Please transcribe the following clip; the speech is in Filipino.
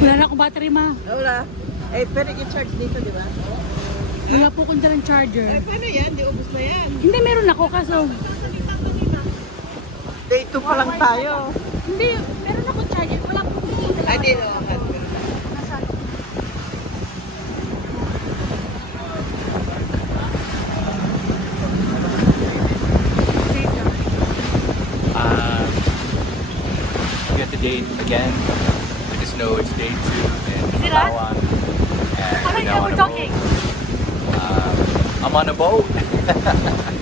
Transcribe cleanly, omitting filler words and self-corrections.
Wala na akong battery, ma. Wala. Eh, pwede i-charge dito, di ba? Wala po kong dalang charger. Paano yan? Di ubus na yan. Hindi, meron ako kaso. Day 2 pa lang tayo. Hindi, meron akong charger. Wala po kong dalang. Ay, di na. Get the date again. We just know it's day 2 in Is it us? Palawan. And Oh my we're now God, on we're a talking. boat. I'm on a boat.